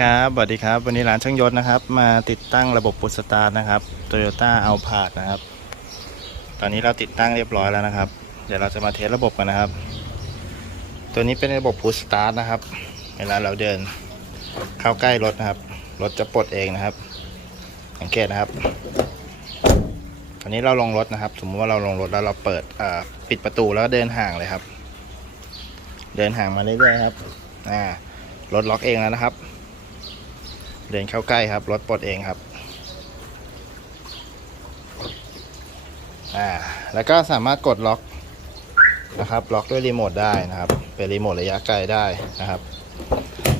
ครับสวัสดีครับ วันนี้ร้านช่างยศนะครับ มาติดตั้งระบบปุชสตาร์ทนะครับ Toyota a l p a r d นะครับ ตอนนี้เราติดตั้งเรียบร้อยแล้วนะครับ เดี๋ยวเราจะมาเทสระบบกันนะครับ ตัวนี้เป็นระบบพุชสตาร์ทนะครับ เวลาเราเดินเข้าใกล้รถนะครับ รถจะปลดเองนะครับ สังเกตนะครับ ตอนนี้เราลงรถนะครับ สมมติว่าเราลงรถแล้วเราเปิดปิดประตูแล้วเดินห่างเลยครับ เดินห่างมาเรื่อยๆครับ อ่ารถล็อกเองแล้วนะครับ เดินเข้าใกล้ครับ รถปลดเองครับอ่าแล้วก็สามารถกดล็อกนะครับ ล็อกด้วยรีโมทได้นะครับ เป็นรีโมทระยะไกลได้นะครับ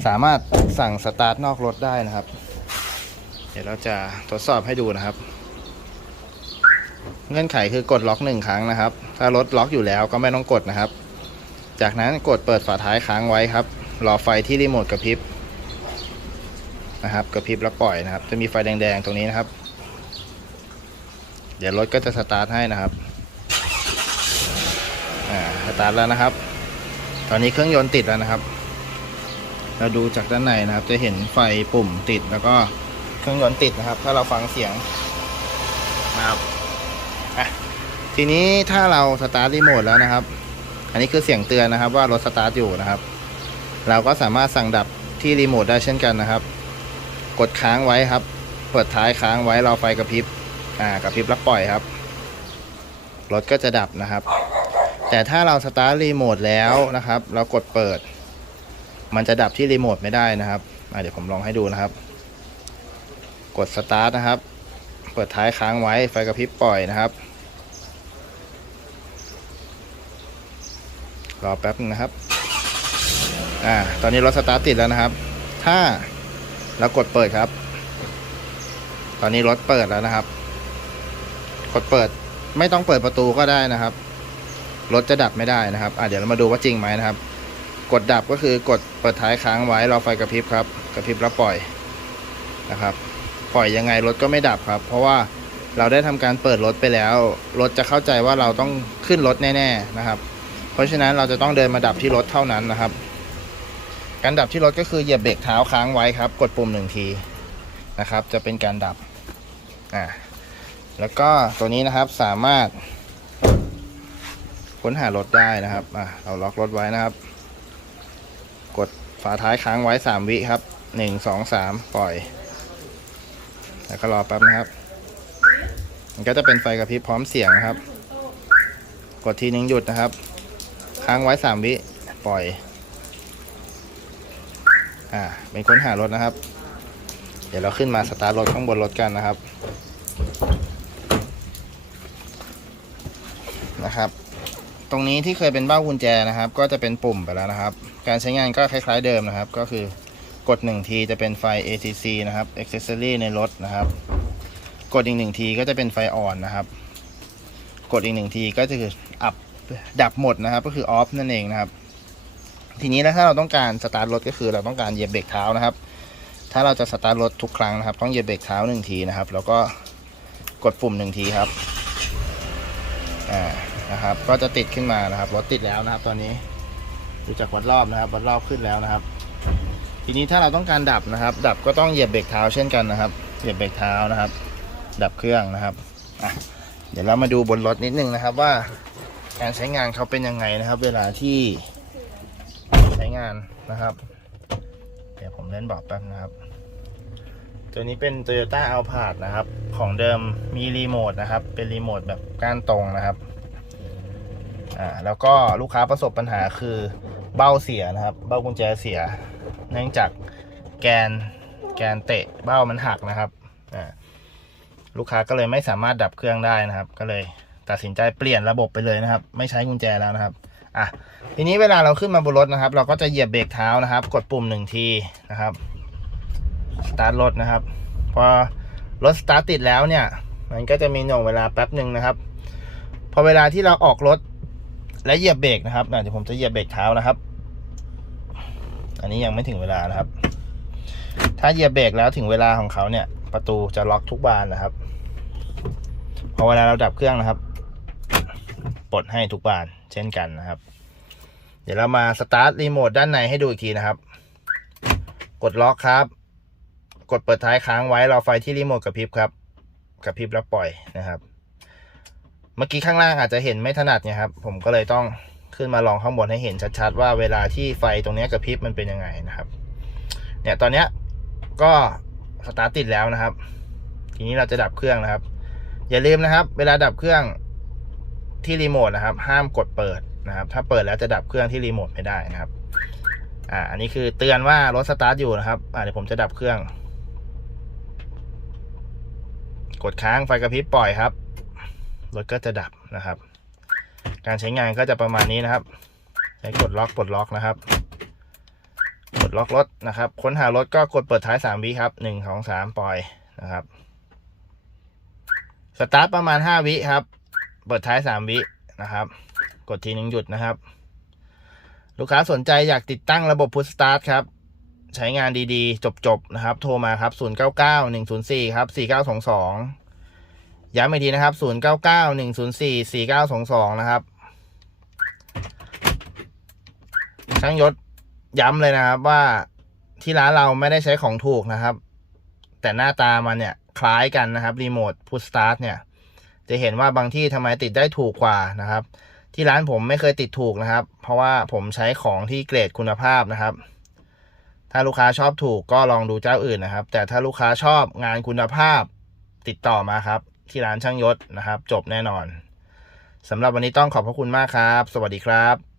สามารถสั่งสตาร์ทนอกรถได้นะครับ เดี๋ยวเราจะทดสอบให้ดูนะครับ เงื่อนไขคือกดล็อกหนึ่งครั้งนะครับ ถ้ารถล็อกอยู่แล้วก็ไม่ต้องกดนะครับ จากนั้นกดเปิดฝาท้ายค้างไว้ครับ รอไฟที่รีโมทกระพริบ นะครับกระพริบแล้วปล่อยนะครับ จะมีไฟแดงๆตรงนี้นะครับ เดี๋ยวรถก็จะสตาร์ทให้นะครับอ่าสตาร์ทแล้วนะครับ ตอนนี้เครื่องยนต์ติดแล้วนะครับ เราดูจากด้านในนะครับ จะเห็นไฟปุ่มติดแล้วก็เครื่องยนต์ติดนะครับ ถ้าเราฟังเสียงนะครับอะทีนี้ถ้าเราสตาร์ทรีโมทแล้วนะครับ อันนี้คือเสียงเตือนนะครับ ว่ารถสตาร์ทอยู่นะครับ เราก็สามารถสั่งดับที่รีโมทได้เช่นกันนะครับ กดค้างไว้ครับ เปิดท้ายค้างไว้รอไฟกระพริบ อ่ากระพริบแล้วปล่อยครับ รถก็จะดับนะครับ แต่ถ้าเราสตาร์ทรีโมทแล้วนะครับ เรากดเปิด มันจะดับที่รีโมทไม่ได้นะครับเดี๋ยวผมลองให้ดูนะครับ กดสตาร์ทนะครับ เปิดท้ายค้างไว้ไฟกระพริบปล่อยนะครับ รอแป๊บนึงนะครับ อ่า ตอนนี้รถสตาร์ทติดแล้วนะครับ ถ้า เรากดเปิดครับ ตอนนี้รถเปิดแล้วนะครับ กดเปิดไม่ต้องเปิดประตูก็ได้นะครับ รถจะดับไม่ได้นะครับอะเดี๋ยวเรามาดูว่าจริงไหมนะครับ กดดับก็คือกดเปิดท้ายค้างไว้รอไฟกระพริบครับกระพริบแล้วปล่อยนะครับ ปล่อยยังไงรถก็ไม่ดับครับ เพราะว่าเราได้ทำการเปิดรถไปแล้ว รถจะเข้าใจว่าเราต้องขึ้นรถแน่ ๆนะครับ เพราะฉะนั้นเราจะต้องเดินมาดับที่รถเท่านั้นนะครับ การดับที่รถก็คือเหยียบเบรกเท้าค้างไว้ครับ กดปุ่มหนึ่งทีนะครับ จะเป็นการดับอ่าแล้วก็ตัวนี้นะครับสามารถค้นหารถได้นะครับอ่าเราล็อกรถไว้นะครับ กดฝาท้ายค้างไว้สามวิครับหนึ่งสองสามปล่อย แล้วก็รอแป๊บนะครับ มันก็จะเป็นไฟกระพริบพร้อมเสียงนะครับ กดทีนึงหยุดนะครับ ค้างไว้สามวิปล่อย อ่า เป็นค้นหารถนะครับ เดี๋ยวเราขึ้นมาสตาร์ทรถข้างบนรถกันนะครับ นะครับ ตรงนี้ที่เคยเป็นเบ้ากุญแจนะครับ ก็จะเป็นปุ่มไปแล้วนะครับ การใช้งานก็คล้ายๆเดิมนะครับ ก็คือกด1ทีจะเป็นไฟ ACC นะครับ Accessory ในรถนะครับ กดอีกหนึ่งทีก็จะเป็นไฟอ่อนนะครับ กดอีกหนึ่งทีก็จะคืออับดับหมดนะครับ ก็คือออฟนั่นเองนะครับ ทีนี้แล้วถ้าเราต้องการสตาร์ทรถก็คือเราต้องการเหยียบเบรกเท้านะครับ ถ้าเราจะสตาร์ทรถทุกครั้งนะครับ ต้องเหยียบเบรกเท้าหนึ่งทีนะครับ แล้วก็กดปุ่มหนึ่งทีครับอ่านะครับ ก็จะติดขึ้นมานะครับรถติดแล้วนะครับ ตอนนี้ดูจากวัดรอบนะครับ วัดรอบขึ้นแล้วนะครับ ทีนี้ถ้าเราต้องการดับนะครับ ดับก็ต้องเหยียบเบรกเท้าเช่นกันนะครับเหยียบเบรกเท้านะครับ ดับเครื่องนะครับอะเดี๋ยวเรามาดูบนรถนิดนึงนะครับว่าการใช้งานเขาเป็นยังไงนะครับ เวลาที่ งานนะครับ เดี๋ยวผมเล่นบอกแป๊บนะครับ ตัวนี้เป็น Toyota a l p a r d นะครับ ของเดิมมีรีโมทนะครับ เป็นรีโมทแบบก้านตรงนะครับอ่าแล้วก็ลูกค้าประสบปัญหาคือเบ้าเสียนะครับ เบ้ากุญแจเสีย เนื่องจากแกนแกนเตะเบ้ามันหักนะครับอ่าลูกค้าก็เลยไม่สามารถดับเครื่องได้นะครับ ก็เลยตัดสินใจเปลี่ยนระบบไปเลยนะครับ ไม่ใช้กุญแจแล้วนะครับ อะทีนี้เวลาเราขึ้นมาบนรถนะครับ เราก็จะเหยียบเบรกเท้านะครับ กดปุ่มหนึ่งทีนะครับสตาร์ทรถนะครับ พอรถสตาร์ทติดแล้วเนี่ย มันก็จะมีหน่วงเวลาแป๊บหนึ่งนะครับ พอเวลาที่เราออกรถและเหยียบเบรกนะครับเดี๋ยวผมจะเหยียบเบรกเท้านะครับ อันนี้ยังไม่ถึงเวลานะครับ ถ้าเหยียบเบรกแล้วถึงเวลาของเขาเนี่ย ประตูจะล็อกทุกบานนะครับ พอเวลาเราดับเครื่องนะครับ ปลดให้ทุกบานเช่นกันนะครับ เดี๋ยวเรามาสตาร์ทรีโมทด้านในให้ดูอีกทีนะครับ กดล็อกครับ กดเปิดท้ายค้างไว้รอไฟที่รีโมทกระพริบครับกระพริบแล้วปล่อยนะครับ เมื่อกี้ข้างล่างอาจจะเห็นไม่ถนัดเนี่ยครับ ผมก็เลยต้องขึ้นมาลองข้างบนให้เห็นชัดๆ ว่าเวลาที่ไฟตรงนี้กระพริบมันเป็นยังไงนะครับ เนี่ยตอนเนี้ยก็สตาร์ทติดแล้วนะครับ ทีนี้เราจะดับเครื่องนะครับ อย่าลืมนะครับ เวลาดับเครื่อง ที่รีโมทนะครับ ห้ามกดเปิดนะครับ ถ้าเปิดแล้วจะดับเครื่องที่รีโมทไม่ได้นะครับ อ่า อันนี้คือเตือนว่ารถสตาร์ทอยู่นะครับ อ่าเดี๋ยวผมจะดับเครื่อง กดค้างไฟกระพริบปล่อยครับ รถก็จะดับนะครับ การใช้งานก็จะประมาณนี้นะครับ ใช้กดล็อกปลดล็อกนะครับ กดล็อกรถนะครับ ค้นหารถก็กดเปิดท้ายสามวิครับหนึ่งสองสามปล่อยนะครับ สตาร์ทประมาณห้าวิครับ เปิดท้ายสามวินะครับ กดทีหนึ่งหยุดนะครับ ลูกค้าสนใจอยากติดตั้งระบบพุทสตาร์ทครับ ใช้งานดีๆ จบๆนะครับ โทรมาครับ 0 9 9 1 0 4 ครับ 4922 ย้ำอีกทีนะครับ 0 9 9 1 0 4 4922 นะครับ ช่างยศย้ำเลยนะครับว่าที่ร้านเราไม่ได้ใช้ของถูกนะครับ แต่หน้าตามันเนี่ยคล้ายกันนะครับรีโมทพุทสตาร์ทเนี่ย จะเห็นว่าบางที่ทำไมติดได้ถูกกว่านะครับ ที่ร้านผมไม่เคยติดถูกนะครับ เพราะว่าผมใช้ของที่เกรดคุณภาพนะครับ ถ้าลูกค้าชอบถูกก็ลองดูเจ้าอื่นนะครับ แต่ถ้าลูกค้าชอบงานคุณภาพติดต่อมาครับ ที่ร้านช่างยศนะครับ จบแน่นอนสำหรับวันนี้ต้องขอบพระคุณมากครับ สวัสดีครับ